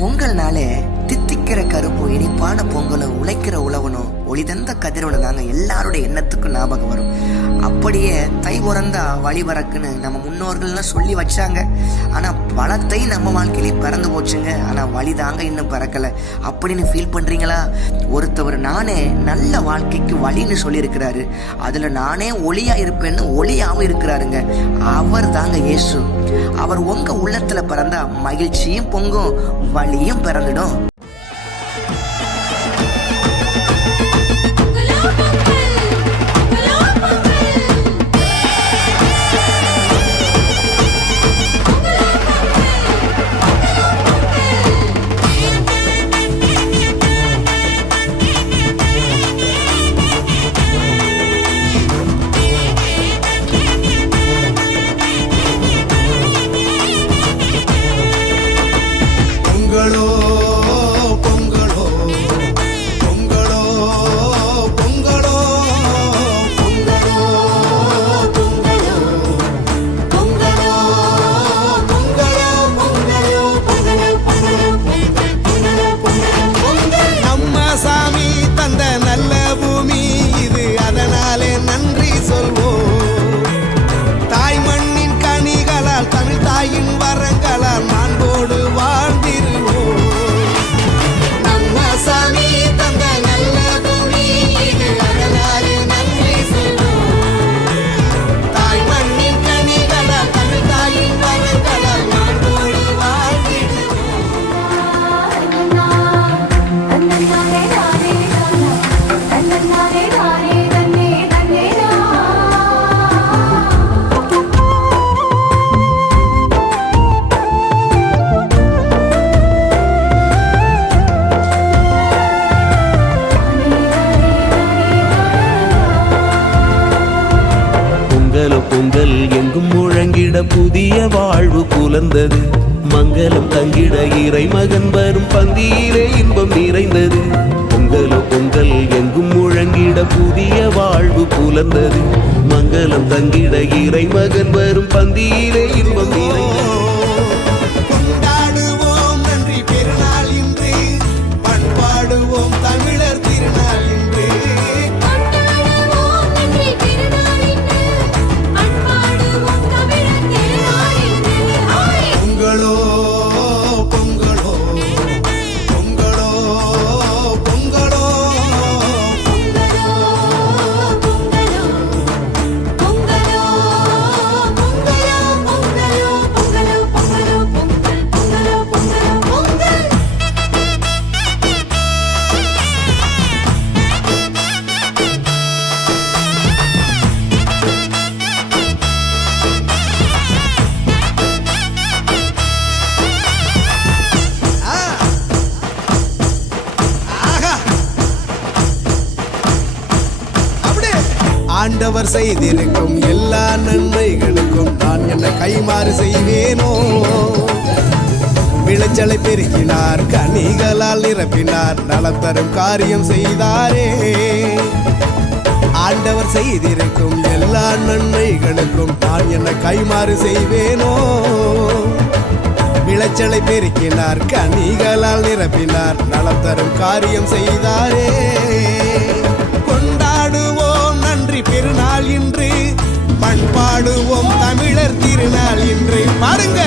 பொங்கல்னாலே இனிப்பான பொங்கலும் உழைக்கிற உழவனும் ஒளிதந்த கதிரவனும் தாங்க எல்லாருடைய எண்ணத்துக்கும் ஞாபகம் வரும். அப்படியே தை உறந்தா வழி பறக்குன்னு நம்ம முன்னோர்கள்லாம் சொல்லி வச்சாங்க. ஆனால் பழத்தை நம்ம வாழ்க்கையிலே பிறந்து போச்சுங்க. ஆனால் வழி தாங்க இன்னும் பிறக்கலை. அப்படின்னு ஃபீல் பண்ணுறீங்களா ஒருத்தவர் நானே நல்ல வாழ்க்கைக்கு வழின்னு சொல்லியிருக்கிறாரு. அதில் நானே ஒளியாக இருப்பேன்னு ஒளியாகவும் இருக்கிறாருங்க. அவர் தாங்க இயேசு. அவர் உங்கள் உள்ளத்தில் பிறந்தா மகிழ்ச்சியும் பொங்கும் வழியும் பிறந்துடும். தங்கிட புதிய வாழ்வு புலந்தது. மங்களம் தங்கிட இறை மகன் வரும் பந்தியிலே இன்பம் நிறைந்தது. பொங்கலோ பொங்கல் எங்கும் முழங்கிட புதிய வாழ்வு புலந்தது. மங்களம் தங்கிட இறை மகன் வரும் பந்தியிலே இன்பம் நிறைந்தது. ஆண்டவர் செய்திருக்கும் எல்லா நன்மைகளுக்கும் நான் என்ன கைமாறு செய்வேனோ? விளைச்சலை பெருக்கினார் கனிகளால் நிரப்பினார் நலம் தரும் காரியம் செய்தாரே. ஆண்டவர் செய்திருக்கும் எல்லா நன்மைகளுக்கும் நான் என்ன கைமாறு செய்வேனோ? விளைச்சலை பெருக்கினார் கனிகளால் நிரப்பினார் நலம் தரும் காரியம் செய்தாரே. பண்பாடுவோம் தமிழர் திருநாள் இன்று பாருங்க.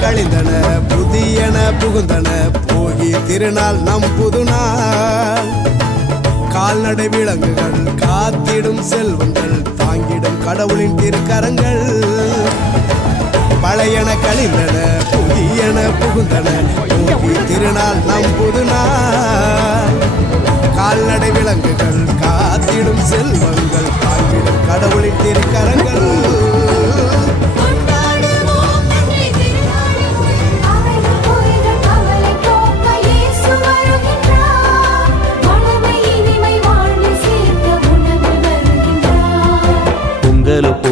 கழிந்தன புதியன புகுந்தன போகி திருநாள் நம் புது நாள் கால்நடை விலங்குகள் காத்திடும் செல்வங்கள் தாங்கிடும் கடவுளின் திருக்கரங்கள். பழையன கழிந்தன புதியன புகுந்தன போகி திருநாள் நம் புது நாள் கால்நடை விலங்குகள் காத்திடும் செல்வங்கள் தாங்கிடும் கடவுளின் திருக்கரங்கள்.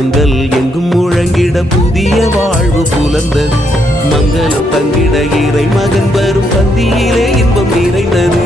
பொங்கலோ எங்கும் முழங்கிட புதிய வாழ்வு புலர்ந்தது மங்களம் தங்கிட இறை மகன் வரும் பந்தியிலே இன்பம் நிறைந்தது.